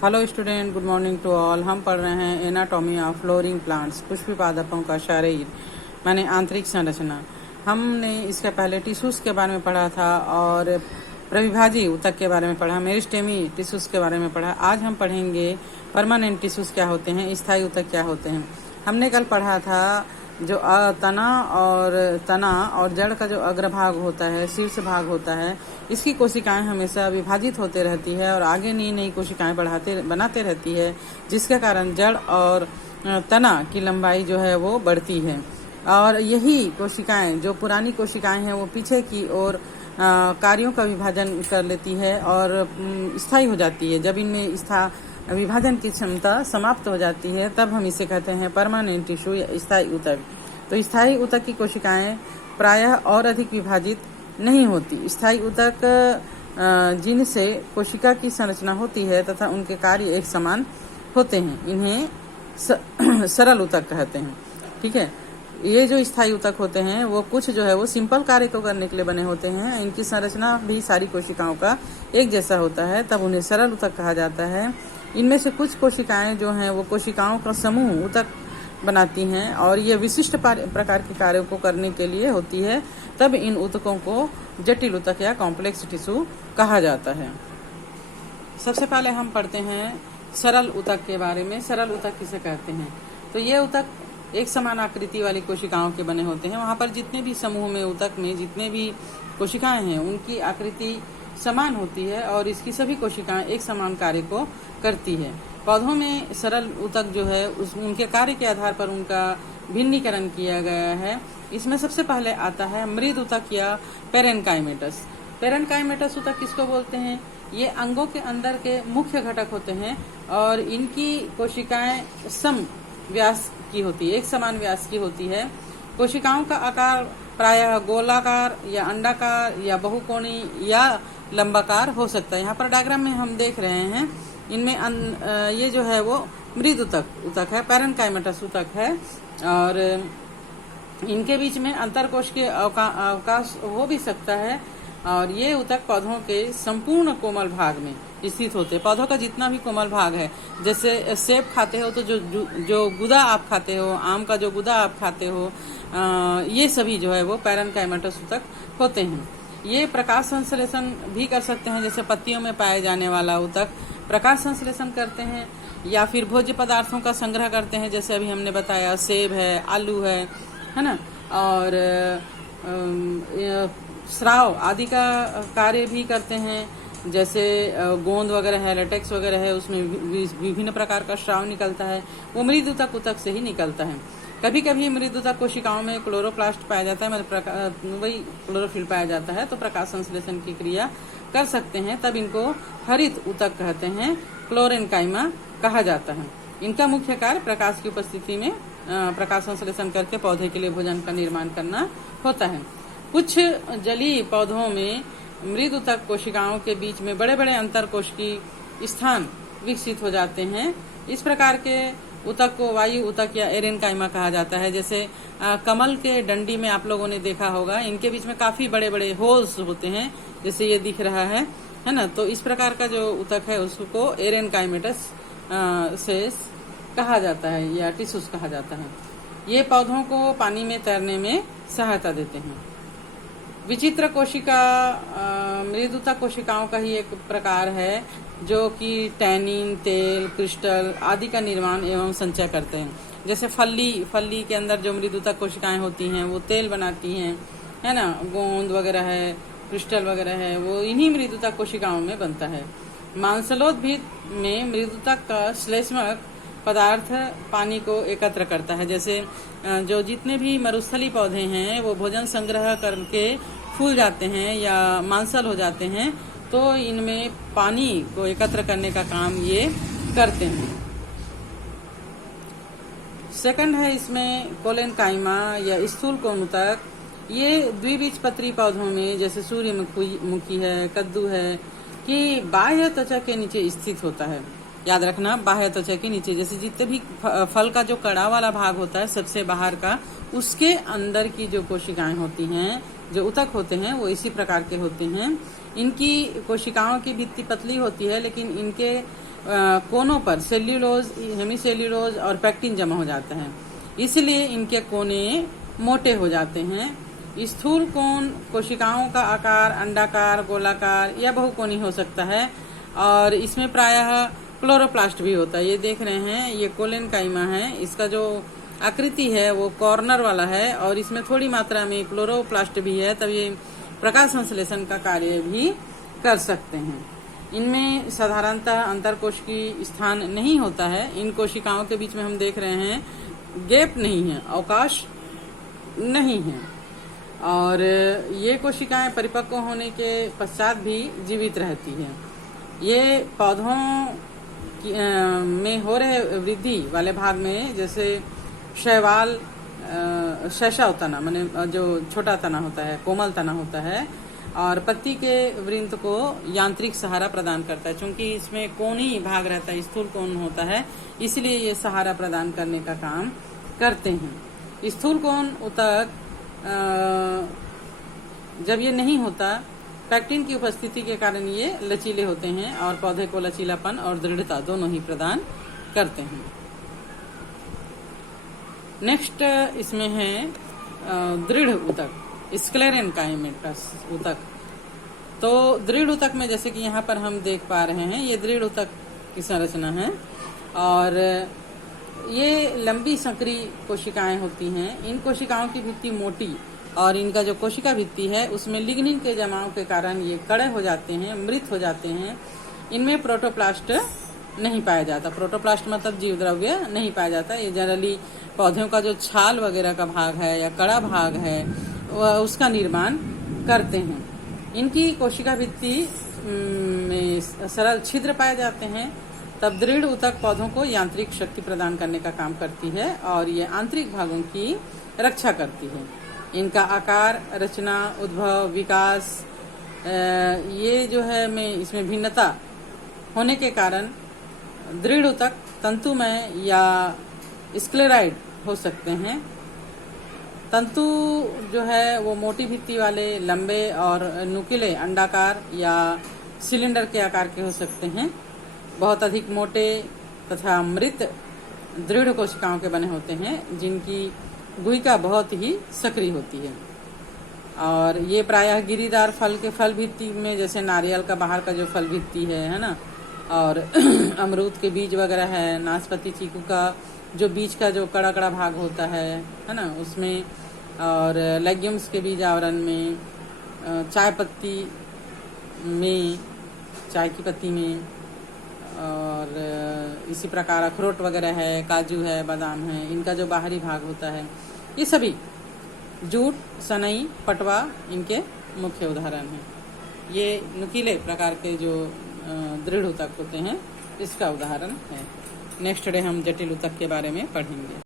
Hello student, good morning to all. हम पढ़ रहे हैं एनाटॉमी ऑफ फ्लोरिंग प्लांट्स, पुष्पी पादपों का शरीर माने आंतरिक संरचना। हमने इसके पहले टिश्यूज के बारे में पढ़ा था और प्रविभाजी ऊतक के बारे में पढ़ा, मेरिस्टेमी टिश्यूज के बारे में पढ़ा। आज हम पढ़ेंगे परमानेंट टिश्यूज क्या होते हैं, स्थायी ऊतक क्या होते हैं। हमने कल पढ़ा था जो तना और जड़ का जो अग्रभाग होता है, शीर्ष भाग होता है, इसकी कोशिकाएं हमेशा विभाजित होते रहती है और आगे नई नई कोशिकाएं बनाते रहती है, जिसके कारण जड़ और तना की लंबाई जो है वो बढ़ती है। और यही कोशिकाएं, जो पुरानी कोशिकाएं हैं, वो पीछे की ओर कार्यों का विभाजन कर लेती है और स्थायी हो जाती है। जब इनमें विभाजन की क्षमता समाप्त हो जाती है, तब हम इसे कहते हैं परमानेंट टिश्यू या स्थायी ऊतक। तो स्थायी ऊतक की कोशिकाएं प्रायः और अधिक विभाजित नहीं होती। स्थायी ऊतक जिनसे कोशिका की संरचना होती है तथा उनके कार्य एक समान होते हैं, इन्हें सरल ऊतक कहते हैं। ठीक है, ये जो स्थायी ऊतक होते हैं वो कुछ जो है वो सिंपल कार्य को करने के लिए बने होते हैं। इनकी संरचना भी सारी कोशिकाओं का एक जैसा होता है, तब उन्हें सरल ऊतक कहा जाता है। इनमें से कुछ कोशिकाएं जो हैं वो कोशिकाओं का समूह ऊतक बनाती हैं और ये विशिष्ट प्रकार के कार्यों को करने के लिए होती है, तब इन ऊतकों को जटिल ऊतक या कॉम्प्लेक्स टिश्यू कहा जाता है। सबसे पहले हम पढ़ते हैं सरल ऊतक के बारे में। सरल ऊतक किसे कहते हैं? तो ये ऊतक एक समान आकृति वाली कोशिकाओं के बने होते हैं। वहां पर जितने भी समूह में ऊतक में जितने भी कोशिकाएं हैं, उनकी आकृति समान होती है और इसकी सभी कोशिकाएं एक समान कार्य को करती है। पौधों में सरल ऊतक जो है उनके कार्य के आधार पर उनका भिन्नीकरण किया गया है। इसमें सबसे पहले आता है मृद ऊतक या पेरेनकाइमेटस। पेरेनकाइमेटस ऊतक किसको बोलते हैं? ये अंगों के अंदर के मुख्य घटक होते हैं और इनकी कोशिकाएं सम व्यास की होती है, एक समान व्यास की होती है। कोशिकाओं का आकार प्रायः गोलाकार या अंडाकार या बहुकोणी या लंबाकार हो सकता है। यहाँ पर डायग्राम में हम देख रहे हैं, इनमें ये जो है वो मृद ऊतक है, पेरेनकाइमेटस ऊतक है और इनके बीच में अंतरकोश के अवकाश हो भी सकता है। और ये ऊतक पौधों के संपूर्ण कोमल भाग में स्थित होते हैं। पौधों का जितना भी कोमल भाग है, जैसे सेब खाते हो तो जो गुदा आप खाते हो, आम का जो गुदा आप खाते हो, ये सभी जो है वो पेरेनकाइमेटस ऊतक होते हैं। ये प्रकाश संश्लेषण भी कर सकते हैं, जैसे पत्तियों में पाए जाने वाला ऊतक प्रकाश संश्लेषण करते हैं, या फिर भोज्य पदार्थों का संग्रह करते हैं, जैसे अभी हमने बताया सेब है, आलू है ना, और स्राव आदि का कार्य भी करते हैं। जैसे गोंद वगैरह है, लेटेक्स वगैरह है, उसमें विभिन्न प्रकार का स्राव निकलता है, वो मृद ऊतक से ही निकलता है। कभी कभी मृद ऊतक कोशिकाओं में क्लोरोप्लास्ट पाया जाता है, मतलब वही क्लोरोफिल पाया जाता है, तो प्रकाश संश्लेषण की क्रिया कर सकते हैं, तब इनको हरित ऊतक कहते हैं, क्लोरेनकाइमा कहा जाता है। इनका मुख्य कार्य प्रकाश की उपस्थिति में प्रकाश संश्लेषण करके पौधे के लिए भोजन का निर्माण करना होता है। कुछ जलीय पौधों में मृद ऊतक कोशिकाओं के बीच में बड़े बड़े अंतरकोशिकीय स्थान विकसित हो जाते हैं। इस प्रकार के ऊतक को वायु ऊतक या एरेनकाइमा कहा जाता है। जैसे कमल के डंडी में आप लोगों ने देखा होगा, इनके बीच में काफी बड़े बड़े होल्स होते हैं, जैसे ये दिख रहा है ना। तो इस प्रकार का जो ऊतक है उसको एरेनकाइमेटस से कहा जाता है या टिश्यूज कहा जाता है। ये पौधों को पानी में तैरने में सहायता देते हैं। विचित्र कोशिका मृद ऊतक कोशिकाओं का ही एक प्रकार है, जो कि टैनिन, तेल, क्रिस्टल आदि का निर्माण एवं संचय करते हैं। जैसे फल्ली के अंदर जो मृद ऊतक कोशिकाएं होती हैं वो तेल बनाती हैं, है ना। गोंद वगैरह है, क्रिस्टल वगैरह है, वो इन्हीं मृद ऊतक कोशिकाओं में बनता है। मांसलोद्भिद में मृद ऊतक का श्लेष्मक पदार्थ पानी को एकत्र करता है। जैसे जो जितने भी मरुस्थली पौधे हैं वो भोजन संग्रह करके फूल जाते हैं या मांसल हो जाते हैं, तो इनमें पानी को एकत्र करने का काम ये करते हैं। सेकंड है इसमें कोलेनकाइमा या स्थूल कोन ऊतक। ये द्विबीजपत्री पौधों में, जैसे सूर्यमुखी है, कद्दू है, कि बाह्य त्वचा के नीचे स्थित होता है। याद रखना, बाह्य त्वचा के नीचे, जैसे जितने भी फल का जो कड़ा वाला भाग होता है सबसे बाहर का, उसके अंदर की जो कोशिकाएं होती हैं, जो ऊतक होते हैं, वो इसी प्रकार के होते हैं। इनकी कोशिकाओं की भित्ति पतली होती है, लेकिन इनके कोनों पर सेल्यूलोज, हेमीसेल्यूलोज और पैक्टिन जमा हो जाते हैं, इसलिए इनके कोने मोटे हो जाते हैं। स्थूल कोन कोशिकाओं का आकार अंडाकार, गोलाकार या बहुकोणी हो सकता है और इसमें प्रायः क्लोरोप्लास्ट भी होता है। ये देख रहे हैं, ये कोलेनकाइमा है, इसका जो आकृति है वो कॉर्नर वाला है और इसमें थोड़ी मात्रा में क्लोरोप्लास्ट भी है, तब ये प्रकाश संश्लेषण का कार्य भी कर सकते हैं। इनमें साधारणतः अंतरकोशिकीय स्थान नहीं होता है। इन कोशिकाओं के बीच में हम देख रहे हैं गैप नहीं है, अवकाश नहीं है और ये कोशिकाएं परिपक्व होने के पश्चात भी जीवित रहती है। ये पौधों में हो रहे वृद्धि वाले भाग में, जैसे शैवाल, शैशव तना माने जो छोटा तना होता है, कोमल तना होता है, और पत्ती के वृंत को यांत्रिक सहारा प्रदान करता है। चूंकि इसमें कोणी भाग रहता है, स्थूल कोण होता है, इसलिए ये सहारा प्रदान करने का काम करते हैं। स्थूल कोण ऊतक जब ये नहीं होता, पैक्टिन की उपस्थिति के कारण ये लचीले होते हैं और पौधे को लचीलापन और दृढ़ता दोनों ही प्रदान करते हैं। नेक्स्ट इसमें है दृढ़ ऊतक, स्क्लेरेनकाइमेटस ऊतक। तो दृढ़ ऊतक में जैसे कि यहाँ पर हम देख पा रहे हैं, ये दृढ़ ऊतक की संरचना है और ये लंबी संकरी कोशिकाएं होती हैं। इन कोशिकाओं की भित्ति मोटी और इनका जो कोशिका भित्ति है उसमें लिग्निन के जमाव के कारण ये कड़े हो जाते हैं, मृत हो जाते हैं। इनमें प्रोटोप्लास्ट नहीं पाया जाता। प्रोटोप्लास्ट मतलब जीव द्रव्य नहीं पाया जाता। ये जनरली पौधों का जो छाल वगैरह का भाग है या कड़ा भाग है उसका निर्माण करते हैं। इनकी कोशिका भित्ति में सरल छिद्र पाए जाते हैं। तब दृढ़ ऊतक पौधों को यांत्रिक शक्ति प्रदान करने का काम करती है और ये आंतरिक भागों की रक्षा करती है। इनका आकार, रचना, उद्भव, विकास, ये जो है में इसमें भिन्नता होने के कारण दृढ़ ऊतक तंतुमय या स्क्लेराइड हो सकते हैं। तंतु जो है वो मोटी भित्ति वाले, लंबे और नुकीले, अंडाकार या सिलेंडर के आकार के हो सकते हैं। बहुत अधिक मोटे तथा मृत दृढ़ कोशिकाओं के बने होते हैं जिनकी गुहिका बहुत ही सक्रिय होती है और ये प्रायः गिरीदार फल के फल भित्ति में, जैसे नारियल का बाहर का जो फल भित्ति है ना, और अमरूद के बीज वगैरह है, नाशपाती, चीकू का जो बीज का जो कड़ा कड़ा भाग होता है ना, उसमें, और लेग्यूम्स के बीज आवरण में, चाय पत्ती में, चाय की पत्ती में, और इसी प्रकार अखरोट वगैरह है, काजू है, बादाम है, इनका जो बाहरी भाग होता है, ये सभी जूट, सनई, पटवा इनके मुख्य उदाहरण हैं। ये नुकीले प्रकार के जो दृढ़ ऊतक होते हैं इसका उदाहरण है। नेक्स्ट डे हम जटिल ऊतक के बारे में पढ़ेंगे।